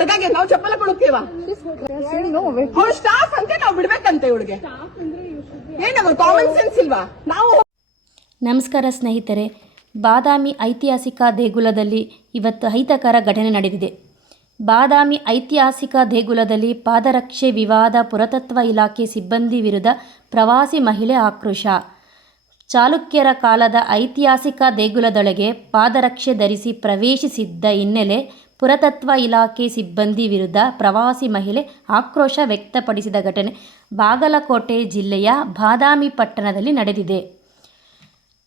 ದರ್ಗಾಗೆ ನಾವು ಚಪ್ಪಲ ಕೊಡುತ್ತೀವ ಅವಳು ಸ್ಟಾಫ್ ಅಂತೆ ನಾವು ಬಿಡ್ಬೇಕಂತೆ ಇವಳಿಗೆ ಏನಾಗ ಕಾಮನ್ ಸೆನ್ಸ್ ಇಲ್ವಾ ನಾವು. ನಮಸ್ಕಾರ ಸ್ನೇಹಿತರೆ, ಬಾದಾಮಿ ಐತಿಹಾಸಿಕ ದೇಗುಲದಲ್ಲಿ ಇವತ್ತು ಅಹಿತಕರ ಘಟನೆ ನಡೆದಿದೆ. ಬಾದಾಮಿ ಐತಿಹಾಸಿಕ ದೇಗುಲದಲ್ಲಿ ಪಾದರಕ್ಷೆ ವಿವಾದ, ಪುರಾತತ್ವ ಇಲಾಖೆ ಸಿಬ್ಬಂದಿ ವಿರುದ್ಧ ಪ್ರವಾಸಿ ಮಹಿಳೆ ಆಕ್ರೋಶ. ಚಾಲುಕ್ಯರ ಕಾಲದ ಐತಿಹಾಸಿಕ ದೇಗುಲದೊಳಗೆ ಪಾದರಕ್ಷೆ ಧರಿಸಿ ಪ್ರವೇಶಿಸಿದ್ದ ಹಿನ್ನೆಲೆ ಪುರಾತತ್ವ ಇಲಾಖೆ ಸಿಬ್ಬಂದಿ ವಿರುದ್ಧ ಪ್ರವಾಸಿ ಮಹಿಳೆ ಆಕ್ರೋಶ ವ್ಯಕ್ತಪಡಿಸಿದ ಘಟನೆ ಬಾಗಲಕೋಟೆ ಜಿಲ್ಲೆಯ ಬಾದಾಮಿ ಪಟ್ಟಣದಲ್ಲಿ ನಡೆದಿದೆ.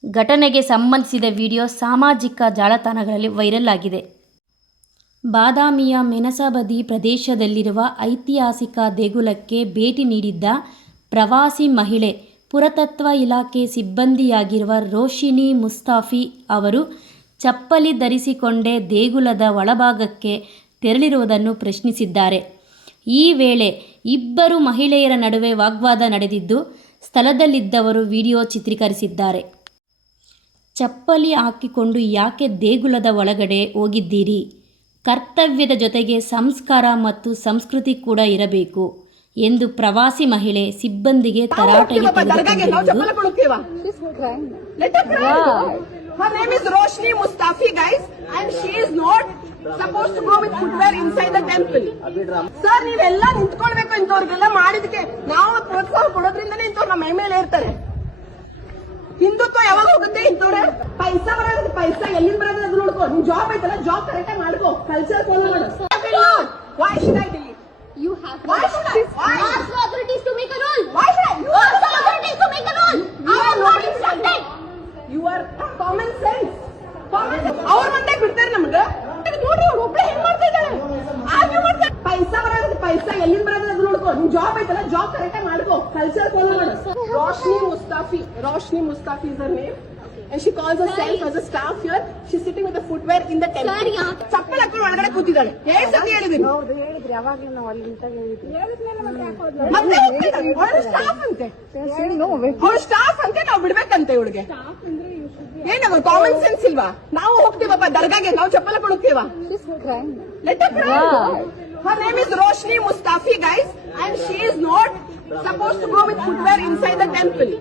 ಘಟನೆಗೆ ಸಂಬಂಧಿಸಿದ ವಿಡಿಯೋ ಸಾಮಾಜಿಕ ಜಾಲತಾಣಗಳಲ್ಲಿ ವೈರಲ್ ಆಗಿದೆ. ಬಾದಾಮಿಯ ಮೆಣಸಬದಿ ಪ್ರದೇಶದಲ್ಲಿರುವ ಐತಿಹಾಸಿಕ ದೇಗುಲಕ್ಕೆ ಭೇಟಿ ನೀಡಿದ್ದ ಪ್ರವಾಸಿ ಮಹಿಳೆ ಪುರಾತತ್ವ ಇಲಾಖೆ ಸಿಬ್ಬಂದಿಯಾಗಿರುವ ರೋಶಿನಿ ಮುಸ್ತಾಫಿ ಅವರು ಚಪ್ಪಲಿ ಧರಿಸಿಕೊಂಡೇ ದೇಗುಲದ ಒಳಭಾಗಕ್ಕೆ ತೆರಳಿರುವುದನ್ನು ಪ್ರಶ್ನಿಸಿದ್ದಾರೆ. ಈ ವೇಳೆ ಇಬ್ಬರು ಮಹಿಳೆಯರ ನಡುವೆ ವಾಗ್ವಾದ ನಡೆದಿದ್ದು, ಸ್ಥಳದಲ್ಲಿದ್ದವರು ವಿಡಿಯೋ ಚಿತ್ರೀಕರಿಸಿದ್ದಾರೆ. ಚಪ್ಪಲಿ ಹಾಕಿಕೊಂಡು ಯಾಕೆ ದೇಗುಲದ ಒಳಗಡೆ ಹೋಗಿದ್ದೀರಿ? ಕರ್ತವ್ಯದ ಜೊತೆಗೆ ಸಂಸ್ಕಾರ ಮತ್ತು ಸಂಸ್ಕೃತಿ ಕೂಡ ಇರಬೇಕು ಎಂದು ಪ್ರವಾಸಿ ಮಹಿಳೆ ಸಿಬ್ಬಂದಿಗೆ ತರಾಟೆಗೆ ತೆಗೆದುಕೊಂಡಿರುವುದು. Her name is Roshni Mustafi, guys, and she is not supposed to go with footwear inside the temple. Sir, ನೀವೆಲ್ಲ ನಿಂತ್ಕೊಳ್ಬೇಕು. ಇಂಥವ್ರಿಗೆಲ್ಲ ಮಾಡಿದಕ್ಕೆ ನಾವು ಪ್ರೋತ್ಸಾಹ ಕೊಡೋದ್ರಿಂದನೇ ಇಂಥವ್ರು ನಮ್ಮ ಮೇಲೆ ಇರ್ತಾರೆ. ಹಿಂದುತ್ವ ಯಾವಾಗ ಹೋಗುತ್ತೆ? ಇಂಥವ್ರೆ ಪೈಸಾ ಬರೋದು, ಪೈಸಾ ಎಲ್ಲಿಂದ ಬರೋದು ಅದು ನೋಡ್ಕೋ. ನಿನ್ ಜಾಬ್ ಐತಲ್ಲ, ಜಾಬ್ ಕರೆಕ್ಟ್ ಆಗಿ ಮಾಡ್ಕೋ, ಕಲ್ಚರ್ ಫಾಲೋ ಮಾಡು. Why should I delete? You have Why should I? Why? Ask the authorities to make a rule. Why should I? You Ask the authorities to make a rule. I am not instructed. You are common sense. ಅವ್ರ ಮುಂದೆ ಬಿಡ್ತಾರೆ ನಮ್ಗೆ. ನೋಡ್ರಿ ಅವ್ರು ಒಬ್ಳೆ ಹೆಂಗ್ ಮಾಡ್ತಾ ಇದ್ದಾರೆ. ಆರ್ಗ್ಯೂ ಮಾಡ್ತಾರೆ. ಪೈಸಾ ಬರೋದು, ಪೈಸಾ ಎಲ್ಲಿಂದ ಬರೋದು ಅದು ನೋಡ್ಕೋ. ನಿನ್ ಜಾಬ್ ಐತಲ್ಲ, ಜಾಬ್ ಕರೆಕ್ಟ್ ಆಗಿ ಮಾಡ್ಕೋ, ಕಲ್ಚರ್ ಫಾಲೋ ಮಾಡು. Roshni Mustafi is her name. And she calls herself as a staff here. She's sitting with the footwear in the temple. Sir, yeah. ಚಪ್ಪಲ್ ಹಾಕೊಂಡು ಒಳಗಡೆ ಕೂತಿದ್ದಾಳೆ. ಏನ್ ಸತಿ ಹೇಳಿದೀನಿ? ಹೇಳಿದ್ರಿ ಯಾವಾಗ್ಲೂ ನಾವು ಅಲ್ಲಿ ನಿಂತಾಗ ಹೇಳಿದ್ವಿ. ಮತ್ತೆ ಅವಳು ಸ್ಟಾಫ್ ಅಂತೆ. ಅವಳು ಸ್ಟಾಫ್ ಅಂತೆ ನಾವು ಬಿಡ್ಬೇಕಂತೆ ಇವಳಿಗೆ. ಏನಾಗ ಕಾಮನ್ ಸೆನ್ಸ್ ಇಲ್ವಾ? ನಾವು ಹೋಗ್ತೀವಪ್ಪ ದರ್ಗಾಗೆ, ನಾವು ಚಪ್ಪಲ ಕೊಡುತ್ತೀವ. Let her cry. Her name is Roshni Mustafi, guys, and she is not supposed to go with footwear inside the temple.